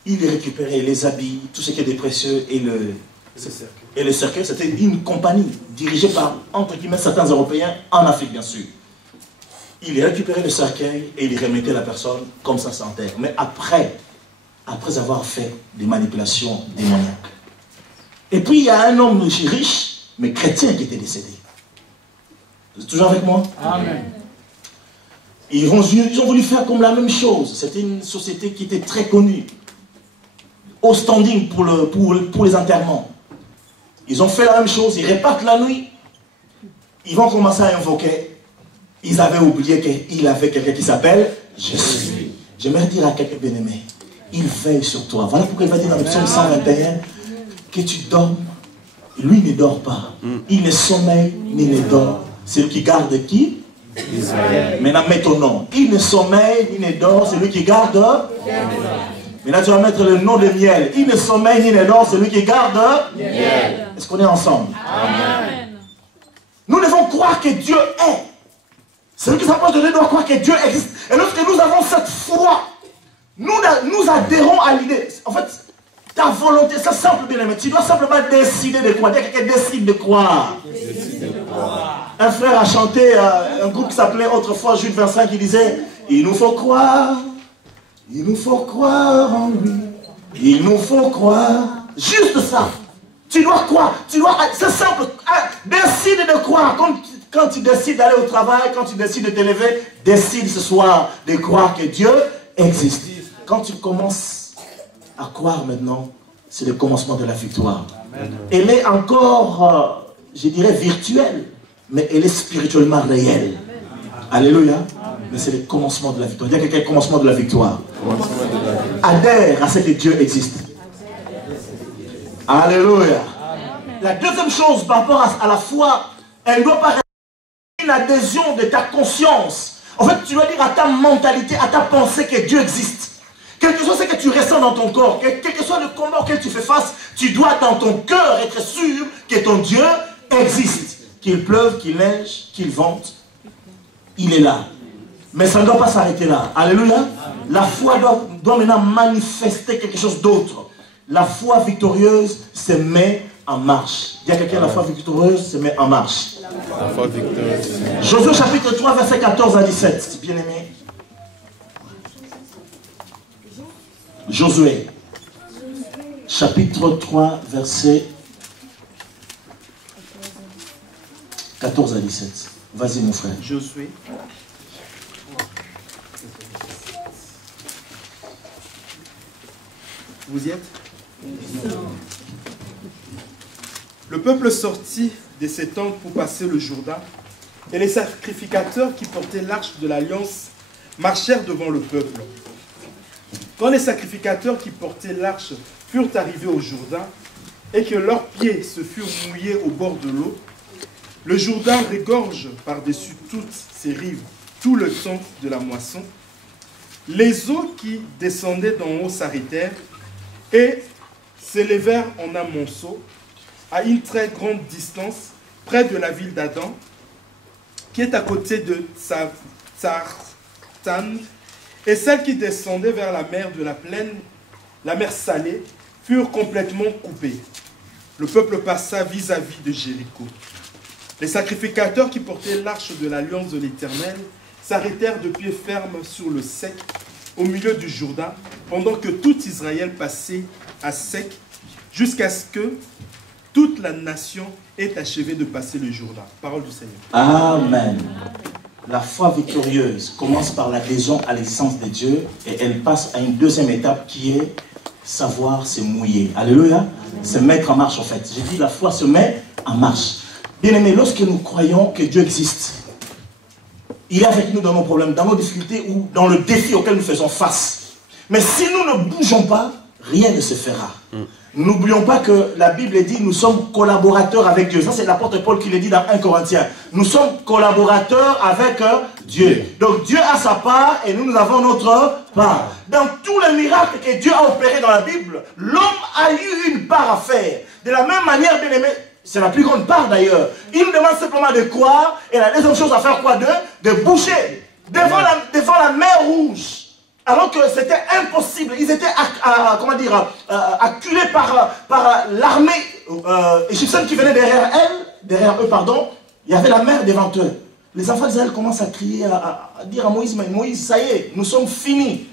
ils récupéraient les habits, tout ce qui était précieux et le cercueil, c'était une compagnie dirigée par, entre guillemets, certains Européens, en Afrique bien sûr. Ils récupéraient le cercueil et ils remettaient la personne comme ça sans terre. Mais après avoir fait des manipulations démoniaques. Et puis il y a un homme riche, mais chrétien, qui était décédé. Vous êtes toujours avec moi? Amen. Ils ont voulu faire comme la même chose. C'était une société qui était très connue, au standing pour les enterrements. Ils ont fait la même chose, ils repartent la nuit, ils vont commencer à invoquer. Ils avaient oublié qu'il avait quelqu'un qui s'appelle « Je suis ». J'aimerais dire à quelqu'un bien-aimé, il veille sur toi. Voilà pourquoi il va dire dans le psaume 121 que tu dormes. Lui ne dort pas. Il ne sommeille ni ne dort. C'est lui qui garde qui? Israël. Maintenant, mets ton nom. Il ne sommeille ni ne dort. C'est lui qui garde. Maintenant, tu vas mettre le nom de Miel. Il ne sommeille ni ne dort. C'est lui qui garde. Miel. Est-ce qu'on est ensemble? Amen. Nous devons croire que Dieu est. Celui qui s'approche de Dieu doit croire que Dieu existe. Et lorsque nous avons cette foi, nous adhérons à l'idée. En fait, ta volonté, c'est simple, bien aimé. Tu dois simplement décider de croire. Quelqu'un décide de croire. Un frère a chanté, un groupe qui s'appelait autrefois Jules Vincent, qui disait, Il nous faut croire. Il nous faut croire en lui. Il nous faut croire. Juste ça. Tu dois croire. C'est simple. Décide de croire. Quand tu décides d'aller au travail, quand tu décides de te lever, décide ce soir de croire que Dieu existe. Quand tu commences à croire maintenant, c'est le commencement de la victoire. Amen. Elle est encore, je dirais, virtuelle, mais elle est spirituellement réelle. Amen. Alléluia. Amen. Mais c'est le commencement de la victoire. Il y a quelqu'un commencement de la victoire. Adhère à ce que Dieu existe. Alléluia. La deuxième chose par rapport à la foi, elle ne doit pas être une adhésion de ta conscience. En fait, tu dois dire à ta mentalité, à ta pensée que Dieu existe. Quel que soit ce que tu ressens dans ton corps, quel que soit le combat auquel tu fais face, tu dois dans ton cœur être sûr que ton Dieu existe. Qu'il pleuve, qu'il neige, qu'il vente, il est là. Mais ça ne doit pas s'arrêter là. Alléluia. La foi doit maintenant manifester quelque chose d'autre. La foi victorieuse se met en marche. Dis à quelqu'un, la foi victorieuse se met en marche. La foi victorieuse. Josué chapitre 3, verset 14 à 17, c'est bien aimé. Josué, chapitre 3, verset 14 à 17. Vas-y mon frère. Josué. Vous y êtes? Le peuple sortit de ses tentes pour passer le Jourdain, et les sacrificateurs qui portaient l'arche de l'alliance marchèrent devant le peuple. Quand les sacrificateurs qui portaient l'arche furent arrivés au Jourdain, et que leurs pieds se furent mouillés au bord de l'eau, le Jourdain regorge par-dessus toutes ses rives tout le temps de la moisson. Les eaux qui descendaient d'en haut s'arrêtèrent et s'élevèrent en un monceau à une très grande distance près de la ville d'Adam, qui est à côté de Tsartan, et celles qui descendaient vers la mer de la plaine, la mer salée, furent complètement coupées. Le peuple passa vis-à-vis de Jéricho. Les sacrificateurs qui portaient l'arche de l'alliance de l'Éternel s'arrêtèrent de pied ferme sur le sec, au milieu du Jourdain, pendant que tout Israël passait à sec, jusqu'à ce que toute la nation ait achevé de passer le Jourdain. Parole du Seigneur. Amen. La foi victorieuse commence par l'adhésion à l'existence de Dieu et elle passe à une deuxième étape qui est savoir se mouiller. Alléluia. Se mettre en marche en fait. J'ai dit la foi se met en marche. Bien aimé, lorsque nous croyons que Dieu existe, il est avec nous dans nos problèmes, dans nos difficultés ou dans le défi auquel nous faisons face. Mais si nous ne bougeons pas, rien ne se fera. N'oublions pas que la Bible dit nous sommes collaborateurs avec Dieu. Ça c'est l'apôtre Paul qui le dit dans 1 Corinthiens. Nous sommes collaborateurs avec Dieu. Donc Dieu a sa part et nous avons notre part. Dans tous les miracles que Dieu a opérés dans la Bible, l'homme a eu une part à faire. De la même manière, bien aimé, c'est la plus grande part d'ailleurs. Il nous demande simplement de croire et la deuxième chose à faire quoi? De bouger devant la mer Rouge. Alors que c'était impossible. Ils étaient acculés par l'armée égyptienne qui venait derrière eux. Il y avait la mer devant eux. Les enfants d'Israël commencent à crier, à dire à Moïse, mais Moïse, ça y est, nous sommes finis.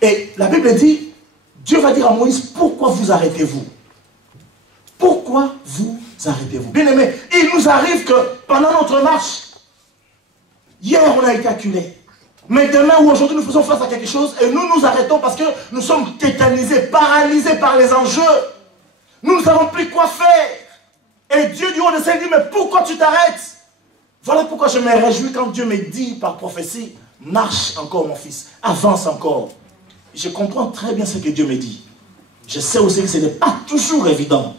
Et la Bible dit, Dieu va dire à Moïse, pourquoi vous arrêtez-vous? Pourquoi vous arrêtez-vous? Bien aimé, il nous arrive que pendant notre marche, hier on a été acculés. Mais demain ou aujourd'hui, nous faisons face à quelque chose et nous nous arrêtons parce que nous sommes tétanisés, paralysés par les enjeux. Nous ne savons plus quoi faire. Et Dieu du haut de ciel dit, mais pourquoi tu t'arrêtes? Voilà pourquoi je me réjouis quand Dieu me dit par prophétie, marche encore mon fils, avance encore. Je comprends très bien ce que Dieu me dit. Je sais aussi que ce n'est pas toujours évident.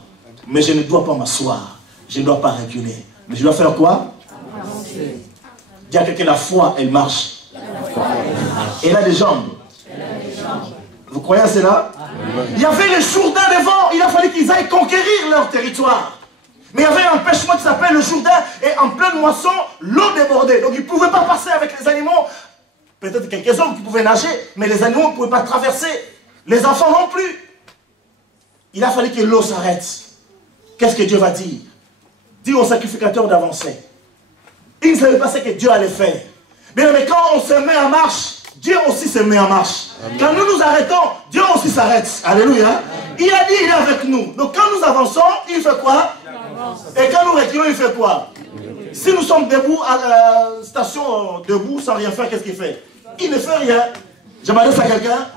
Mais je ne dois pas m'asseoir. Je ne dois pas reculer. Mais je dois faire quoi? Avancer. Dis à quelqu'un, la foi, elle marche. Elle a des jambes. Vous croyez à cela? Il y avait le Jourdain devant. Il a fallu qu'ils aillent conquérir leur territoire. Mais il y avait un empêchement qui s'appelle le Jourdain. Et en pleine moisson, l'eau débordait. Donc ils ne pouvaient pas passer avec les animaux. Peut-être quelques hommes qui pouvaient nager. Mais les animaux ne pouvaient pas traverser. Les enfants non plus. Il a fallu que l'eau s'arrête. Qu'est-ce que Dieu va dire? Dis aux sacrificateurs d'avancer. Ils ne savaient pas ce que Dieu allait faire. Mais quand on se met en marche, Dieu aussi se met en marche. Amen. Quand nous nous arrêtons, Dieu aussi s'arrête. Alléluia. Amen. Il a dit, il est avec nous. Donc quand nous avançons, il fait quoi? Et quand nous reculons, il fait quoi? Si nous sommes debout à la station, debout, sans rien faire, qu'est-ce qu'il fait? Il ne fait rien. Je m'adresse à quelqu'un.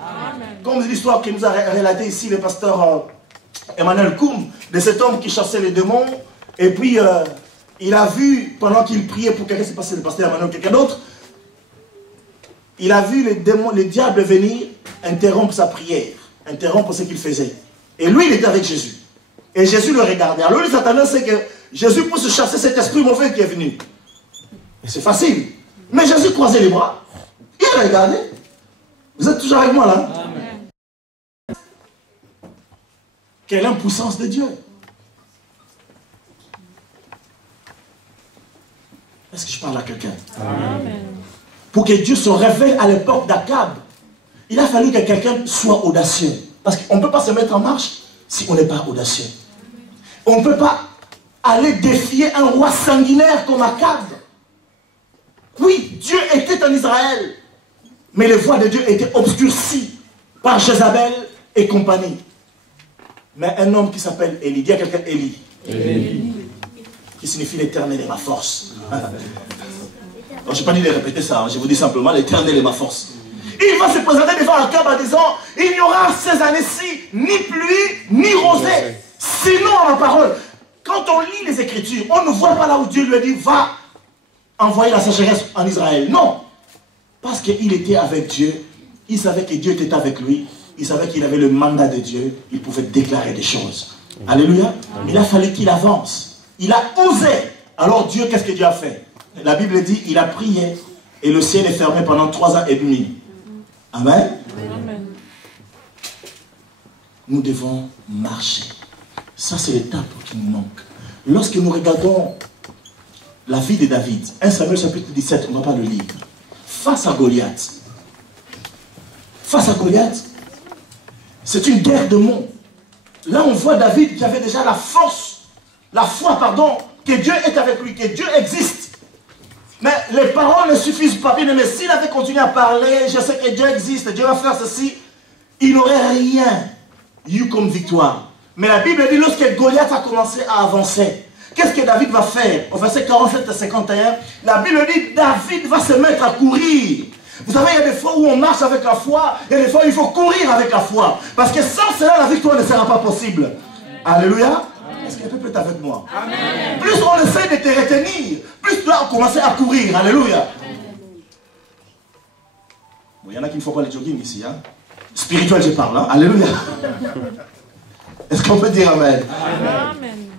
Comme l'histoire qui nous a relaté ici le pasteur Emmanuel Koum, de cet homme qui chassait les démons. Et puis, il a vu, pendant qu'il priait pour quelqu'un, c'est passé le pasteur Emmanuel ou quelqu'un d'autre, il a vu les démons, les diables venir interrompre sa prière, interrompre ce qu'il faisait. Et lui, il était avec Jésus. Et Jésus le regardait. Alors, lui, Satan sait que Jésus peut se chasser cet esprit mauvais qui est venu. Et c'est facile. Mais Jésus croisait les bras. Il regardait. Vous êtes toujours avec moi là? Amen. Quelle impuissance de Dieu. Est-ce que je parle à quelqu'un? Pour que Dieu se révèle à l'époque d'Akab, il a fallu que quelqu'un soit audacieux. Parce qu'on ne peut pas se mettre en marche si on n'est pas audacieux. On ne peut pas aller défier un roi sanguinaire comme Akab. Oui, Dieu était en Israël, mais les voies de Dieu étaient obscurcies par Jézabel et compagnie. Mais un homme qui s'appelle Élie, dis à quelqu'un Élie, qui signifie l'éternel est ma force. Je n'ai pas dit de répéter ça, je vous dis simplement l'éternel est ma force. Il va se présenter devant Akab en disant, il n'y aura ces années-ci ni pluie ni rosée, sinon à ma parole. Quand on lit les Écritures, on ne voit pas là où Dieu lui a dit, va envoyer la sécheresse en Israël. Non. Parce qu'il était avec Dieu, il savait que Dieu était avec lui, il savait qu'il avait le mandat de Dieu, il pouvait déclarer des choses. Alléluia. Il a fallu qu'il avance. Il a osé. Alors Dieu, qu'est-ce que Dieu a fait? La Bible dit, il a prié et le ciel est fermé pendant 3 ans et demi. Amen. Amen. Nous devons marcher. Ça, c'est l'étape qui nous manque. Lorsque nous regardons la vie de David, 1 Samuel chapitre 17, on ne va pas le lire. Face à Goliath. Face à Goliath, c'est une guerre de mots. Là, on voit David qui avait déjà la force, la foi, pardon, que Dieu est avec lui, que Dieu existe. Mais les paroles ne suffisent pas. Mais s'il avait continué à parler, je sais que Dieu existe, Dieu va faire ceci, il n'aurait rien eu comme victoire. Mais la Bible dit, lorsque Goliath a commencé à avancer, qu'est-ce que David va faire? Au verset 47 à 51, la Bible dit, David va se mettre à courir. Vous savez, il y a des fois où on marche avec la foi, il y a des fois où il faut courir avec la foi. Parce que sans cela, la victoire ne sera pas possible. Alléluia. Est-ce que le peuple est avec moi? Amen. Plus on essaie de te retenir, plus là on commence à courir. Alléluia. Bon, il y en a qui ne font pas le jogging ici. Hein? Spirituel, je parle. Hein? Alléluia. Est-ce qu'on peut dire Amen? Amen.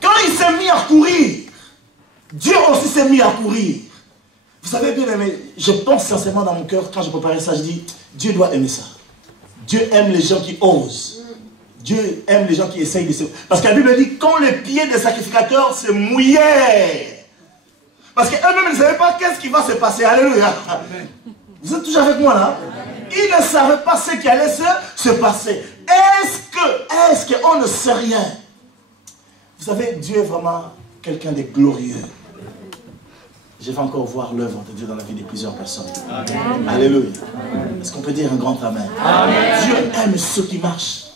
Quand il s'est mis à courir, Dieu aussi s'est mis à courir. Vous savez bien aimé, je pense sincèrement dans mon cœur, quand je préparais ça, je dis, Dieu doit aimer ça. Dieu aime les gens qui osent. Dieu aime les gens qui essayent de se... Parce que la Bible dit, quand les pieds des sacrificateurs se mouillaient. Parce qu'eux-mêmes ne savaient pas qu'est-ce qui va se passer. Alléluia. Vous êtes toujours avec moi là? Ils ne savaient pas ce qui allait se passer. Est-ce qu'on ne sait rien? Vous savez, Dieu est vraiment quelqu'un de glorieux. Je vais encore voir l'œuvre de Dieu dans la vie de plusieurs personnes. Amen. Alléluia. Est-ce qu'on peut dire un grand Amen? Amen. Dieu aime ceux qui marchent.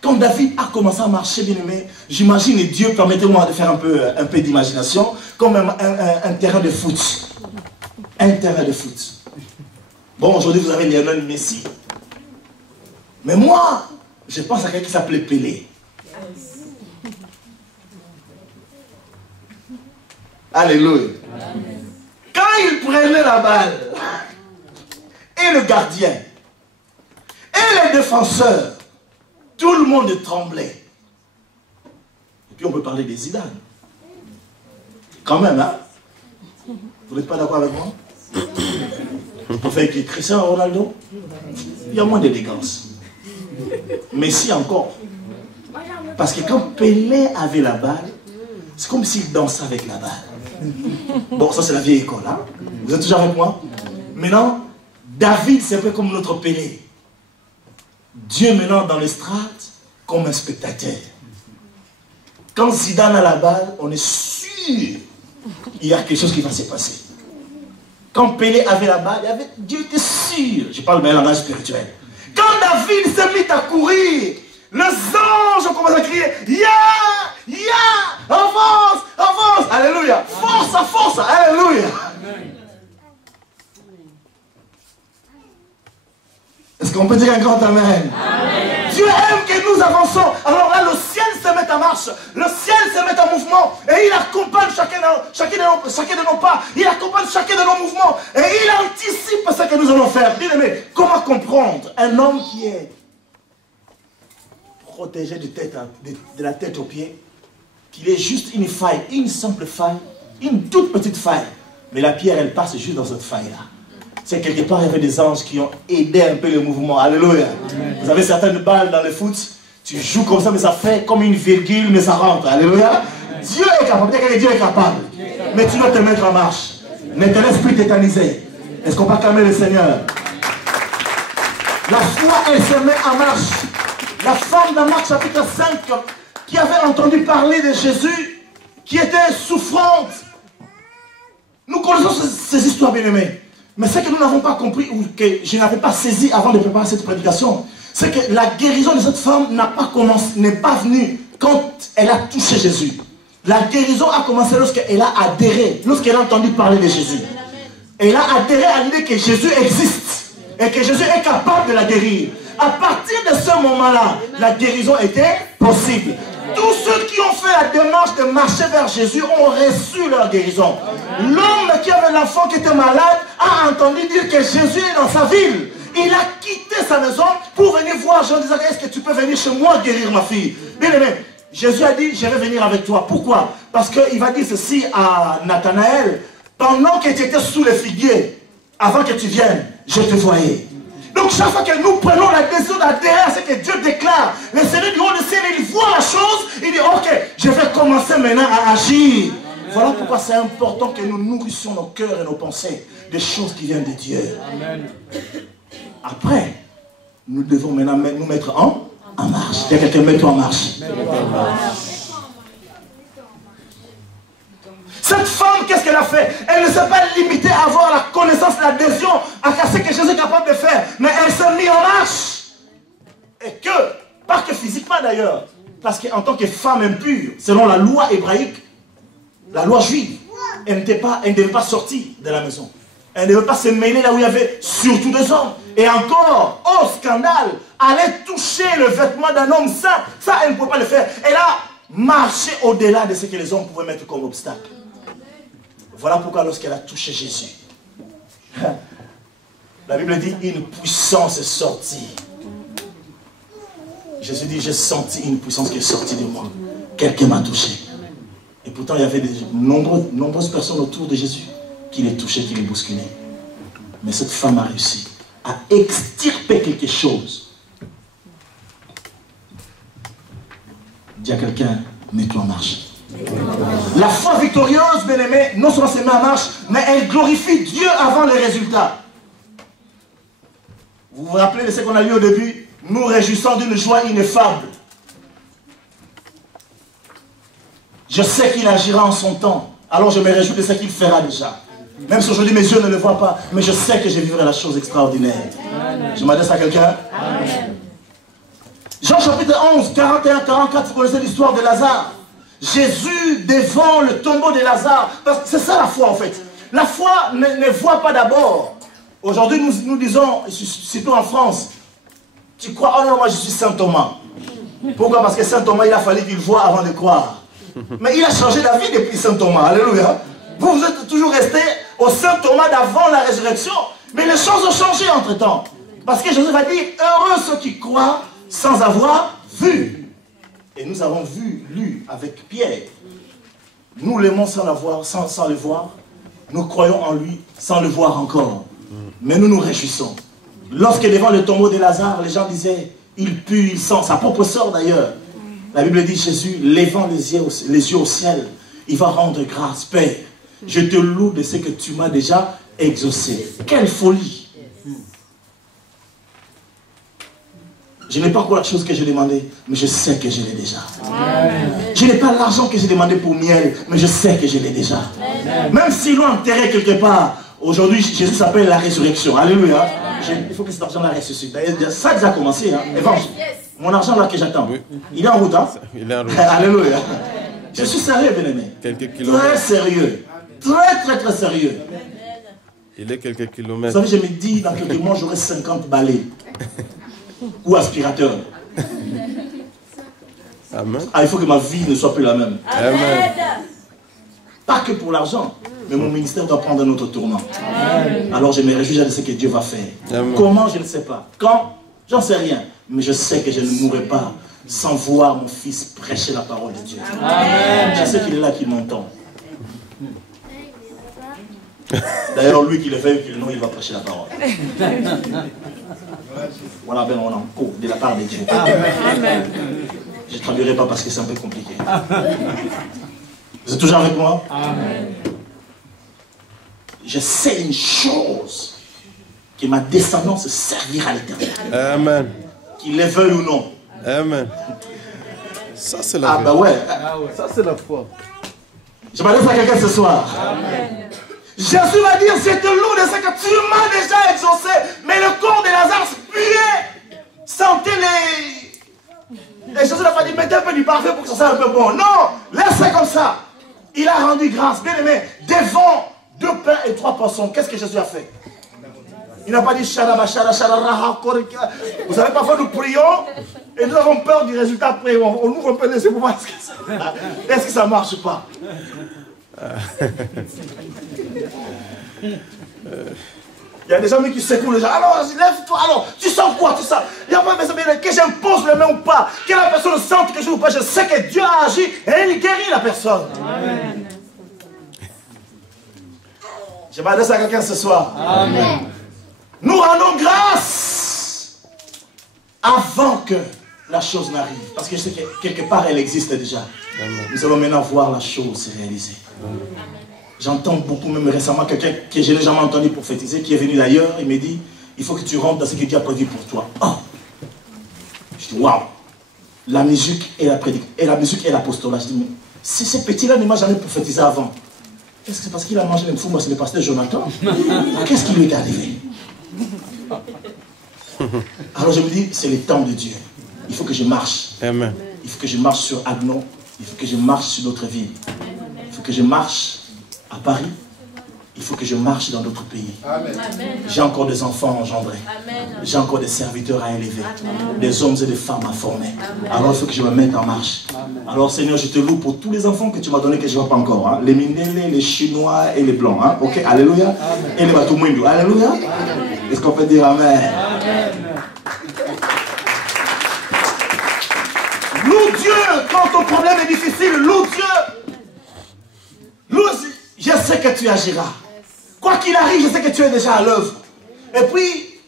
Quand David a commencé à marcher, bien aimé, j'imagine Dieu, permettez-moi de faire un peu d'imagination, comme un terrain de foot. Un terrain de foot. Bon, aujourd'hui vous avez Lionel Messi. Mais moi, je pense à quelqu'un qui s'appelait Pelé. Alléluia. Quand il prenait la balle, et le gardien, et les défenseurs, tout le monde tremblait. Et puis on peut parler des Zidane. Quand même, hein? Vous n'êtes pas d'accord avec moi? Enfin, avec Cristiano Ronaldo, il y a moins d'élégance. Messi encore. Parce que quand Pelé avait la balle, c'est comme s'il dansait avec la balle. Bon, ça c'est la vieille école, hein? Vous êtes toujours avec moi? Maintenant, David, c'est un peu comme notre Pelé. Dieu maintenant dans l'estrade comme un spectateur. Quand Zidane a la balle, on est sûr qu'il y a quelque chose qui va se passer. Quand Pélé avait la balle, Dieu était sûr. Je parle bien langage spirituel. Quand David s'est mis à courir, les anges ont commencé à crier, Ya, Ya, avance, avance, alléluia. Force, alléluia. Est-ce qu'on peut dire un grand amen? Amen. Dieu aime que nous avançons. Alors là, le ciel se met en marche. Le ciel se met en mouvement. Et il accompagne chacun de nos pas. Il accompagne chacun de nos mouvements. Et il anticipe ce que nous allons faire. Bien-aimé, comment comprendre un homme qui est protégé de la tête aux pieds, qu'il est juste une faille, une simple faille, une toute petite faille. Mais la pierre, elle passe juste dans cette faille-là. C'est quelque part, il y avait des anges qui ont aidé un peu le mouvement. Alléluia. Vous avez certaines balles dans le foot, tu joues comme ça, mais ça fait comme une virgule, mais ça rentre. Alléluia. Dieu est capable. Dieu est capable. Mais tu dois te mettre en marche. Ne te laisse plus tétaniser. Est-ce qu'on peut acclamer le Seigneur? La foi, elle se met en marche. La femme dans Marc chapitre 5, qui avait entendu parler de Jésus, qui était souffrante. Nous connaissons ces histoires, bien-aimées. Mais ce que nous n'avons pas compris, ou que je n'avais pas saisi avant de préparer cette prédication, c'est que la guérison de cette femme n'est pas venue quand elle a touché Jésus. La guérison a commencé lorsqu'elle a adhéré, lorsqu'elle a entendu parler de Jésus. Elle a adhéré à l'idée que Jésus existe et que Jésus est capable de la guérir. À partir de ce moment-là, la guérison était possible. Tous ceux qui ont fait la démarche de marcher vers Jésus ont reçu leur guérison. L'homme qui avait l'enfant qui était malade a entendu dire que Jésus est dans sa ville. Il a quitté sa maison pour venir voir Jean en disant, est-ce que tu peux venir chez moi guérir ma fille? Bien aimé, Jésus a dit, je vais venir avec toi. Pourquoi? Parce qu'il va dire ceci à Nathanaël, pendant que tu étais sous le figuier, avant que tu viennes, je te voyais. Donc chaque fois que nous prenons la décision d'adhérer à ce que Dieu déclare, le Seigneur du haut du ciel, il voit la chose, il dit, ok, je vais commencer maintenant à agir. Voilà pourquoi c'est important que nous nourrissions nos cœurs et nos pensées des choses qui viennent de Dieu. Amen. Après, nous devons maintenant nous mettre en marche. Il y a quelqu'un, mets-toi en marche. Cette femme, qu'est-ce qu'elle a fait? Elle ne s'est pas limitée à avoir la connaissance, l'adhésion à ce que Jésus est capable de faire. Mais elle s'est mise en marche. Et que, pas que physiquement d'ailleurs, parce qu'en tant que femme impure, selon la loi hébraïque, la loi juive, elle ne devait pas sortir de la maison. Elle ne devait pas se mêler là où il y avait surtout des hommes. Et encore, oh scandale, aller toucher le vêtement d'un homme, ça elle ne pouvait pas le faire. Elle a marché au-delà de ce que les hommes pouvaient mettre comme obstacle. Voilà pourquoi lorsqu'elle a touché Jésus, la Bible dit une puissance est sortie. Jésus dit, j'ai senti une puissance qui est sortie de moi. Quelqu'un m'a touché. Et pourtant, il y avait de nombreuses personnes autour de Jésus qui les touchaient, qui les bousculaient. Mais cette femme a réussi à extirper quelque chose. Dis à quelqu'un, mets-toi en marche. La foi victorieuse, bien-aimé, non seulement se met en marche, mais elle glorifie Dieu avant les résultats. Vous vous rappelez de ce qu'on a lu au début? Nous réjouissons d'une joie ineffable. Je sais qu'il agira en son temps. Alors je me réjouis de ce qu'il fera déjà. Même si aujourd'hui mes yeux ne le voient pas, mais je sais que je vivrai la chose extraordinaire. Amen. Je m'adresse à quelqu'un. Jean chapitre 11, 41-44, vous connaissez l'histoire de Lazare. Jésus devant le tombeau de Lazare. Parce que c'est ça la foi en fait. La foi ne voit pas d'abord. Aujourd'hui nous disons, surtout en France, tu crois, oh non, moi je suis Saint Thomas. Pourquoi? Parce que Saint Thomas, il a fallu qu'il voie avant de croire. Mais il a changé d'avis depuis Saint Thomas. Alléluia. Vous êtes toujours resté au Saint Thomas d'avant la résurrection. Mais les choses ont changé entre temps. Parce que Jésus va dire, heureux ceux qui croient sans avoir vu. Et nous avons lu avec Pierre. Nous l'aimons sans le voir. Nous croyons en lui sans le voir encore. Mais nous nous réjouissons. Lorsque devant le tombeau de Lazare, les gens disaient, il pue, il sent, sa propre sort d'ailleurs. La Bible dit, Jésus, levant les yeux au ciel, il va rendre grâce, Père. Je te loue de ce que tu m'as déjà exaucé. Quelle folie! Je n'ai pas encore la chose que j'ai demandé, mais je sais que je l'ai déjà. Amen. Je n'ai pas l'argent que j'ai demandé pour miel, mais je sais que je l'ai déjà. Amen. Même s'ils l'ont enterré quelque part, Aujourd'hui, Jésus s'appelle la résurrection. Alléluia. Il faut que cet argent-là ressuscite. Ça a déjà commencé. Hein. Évangile. Mon argent là que j'attends, il est en route. Hein? Il est en route. Alléluia. Je suis sérieux, bien-aimé. Très sérieux. Très sérieux. Il est quelques kilomètres. Vous savez, je me dis, dans quelques mois, j'aurai 50 balais. Ou aspirateurs. Amen. Ah, il faut que ma vie ne soit plus la même. Amen. Pas que pour l'argent, mais mon ministère doit prendre un autre tournant. Alors je me réjouis de ce que Dieu va faire. Amen. Comment, je ne sais pas. Quand, j'en sais rien. Mais je sais que je ne mourrai pas sans voir mon fils prêcher la parole de Dieu. Amen. Je sais qu'il est là, qu'il m'entend. D'ailleurs, lui qui le fait, qui le nom, il va prêcher la parole. Voilà, ben on en cours de la part de Dieu. Amen. Je ne traduirai pas parce que c'est un peu compliqué. Vous êtes toujours avec moi? Amen. Je sais une chose, que ma descendance servira à l'Éternel. Amen. Qu'il les veuille ou non. Amen. Ça c'est la foi. Ah bah ouais. Ça c'est la foi. Je m'adresse à quelqu'un ce soir. Amen. Jésus va dire, je te loue de ce que tu m'as déjà exaucé, mais le corps de Lazare puait, sentait les... Et Jésus n'a pas dit, mettez un peu du parfum pour que ça soit un peu bon. Non, laissez comme ça. Il a rendu grâce, bien aimé, devant 2 pains et 3 poissons. Qu'est-ce que Jésus a fait? Il n'a pas dit, vous savez, parfois nous prions et nous avons peur du résultat après. On ouvre un peu les yeux pour voir est-ce que ça ne marche pas. Il y a des amis qui secouent les gens. Alors, lève-toi. Alors, tu sens quoi? Tu sens. Il n'y a pas besoin que j'impose les mains ou pas. Que la personne sente quelque chose ou pas. Je sais que Dieu a agi et il guérit la personne. Amen. Je m'adresse à quelqu'un ce soir. Amen. Nous rendons grâce avant que la chose n'arrive. Parce que je sais que quelque part elle existe déjà. Amen. Nous allons maintenant voir la chose se réaliser. J'entends beaucoup, même récemment, quelqu'un que je n'ai jamais entendu prophétiser, qui est venu d'ailleurs, il me dit, il faut que tu rentres dans ce que Dieu a prévu pour toi. Oh! Je dis, waouh! La musique et la prédication, et la musique et l'apostolat. Je dis, mais si ce petit-là ne m'a jamais prophétisé avant, est-ce que c'est parce qu'il a mangé une fou, moi c'est le pasteur Jonathan? Qu'est-ce qui lui est arrivé? Alors je me dis, c'est le temps de Dieu. Il faut que je marche. Amen. Il faut que je marche sur Agnon. Il faut que je marche sur d'autres villes. Il faut que je marche à Paris. Il faut que je marche dans d'autres pays. J'ai encore des enfants engendrés. J'ai encore des serviteurs à élever. Amen. Des hommes et des femmes à former. Amen. Alors il faut que je me mette en marche. Amen. Alors Seigneur, je te loue pour tous les enfants que tu m'as donnés que je ne vois pas encore. Hein. Les Mindélé, les Chinois et les Blancs. Hein. Ok, alléluia. Amen. Et les Batumwindu. Alléluia. Est-ce qu'on peut dire Amen? Amen. Loue Dieu quand ton problème est difficile. Loue Dieu. Loue, je sais que tu agiras. Quoi qu'il arrive, je sais que tu es déjà à l'œuvre. Et puis,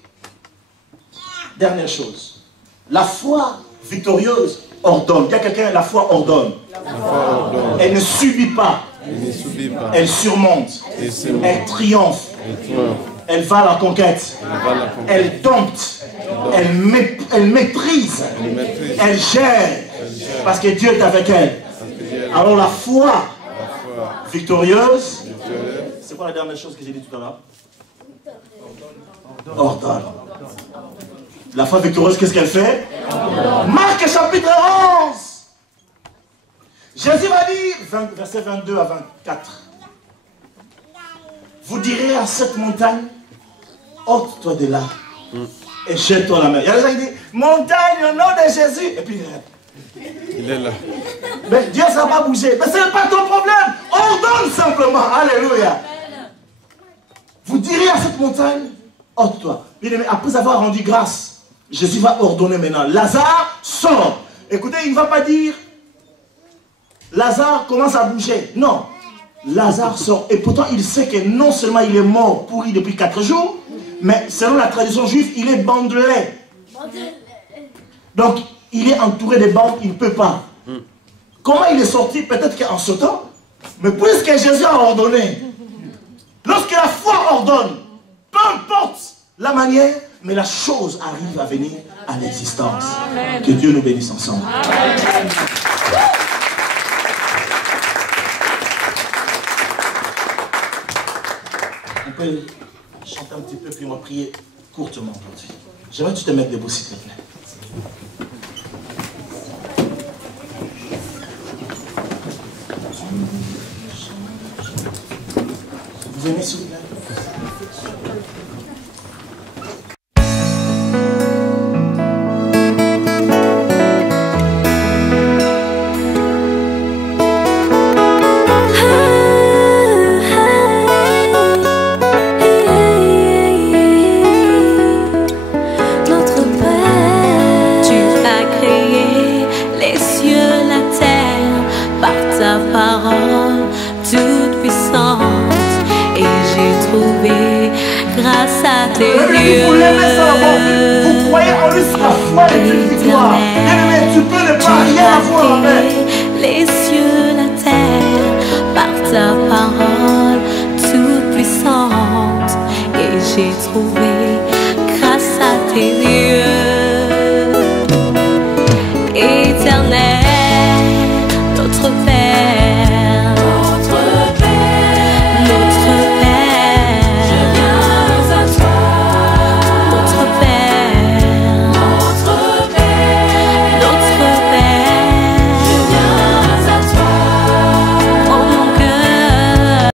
dernière chose. La foi victorieuse ordonne. Il y a quelqu'un, la foi ordonne. La foi ordonne. Elle ne subit pas. Elle ne subit pas. Elle surmonte. Elle triomphe. Elle va à la conquête. Elle dompte. Elle maîtrise. Elle gère. Parce que Dieu est avec elle. Alors la foi victorieuse, c'est quoi la dernière chose que j'ai dit tout à l'heure? Ordonne. La foi victorieuse, qu'est-ce qu'elle fait? Marc chapitre 11. Jésus va dire, verset 22 à 24. Vous direz à cette montagne, ôte-toi de là et jette-toi à la mer. Il y a des gens qui disent, montagne au nom de Jésus. Et puis il est là. Mais Dieu ne va pas bouger. Mais ce n'est pas ton problème. Ordonne simplement. Alléluia. Vous direz à cette montagne, ôte-toi. Après avoir rendu grâce, Jésus va ordonner maintenant. Lazare, sort. Écoutez, il ne va pas dire, Lazare commence à bouger. Non. Lazare sort. Et pourtant, il sait que non seulement il est mort, pourri depuis 4 jours, mais selon la tradition juive, il est bandelé. Donc, il est entouré de bandes, il ne peut pas. Comment il est sorti? Peut-être qu'en sautant. Mais puisque Jésus a ordonné, lorsque la foi ordonne, peu importe la manière, mais la chose arrive à venir à l'existence. Que Dieu nous bénisse ensemble. Amen. On peux chanter un petit peu, puis on va prier courtement aujourd'hui. J'aimerais que tu te mettes debout, s'il te plaît. Vous venez, s'il vous plaît. Grâce à tes yeux, vous croyez en lui, la foi est une victoire. Bien-aimé, tu peux ne pas rien avoir avec. Les cieux, la terre, par ta parole toute puissante. Et j'ai trouvé grâce à tes yeux.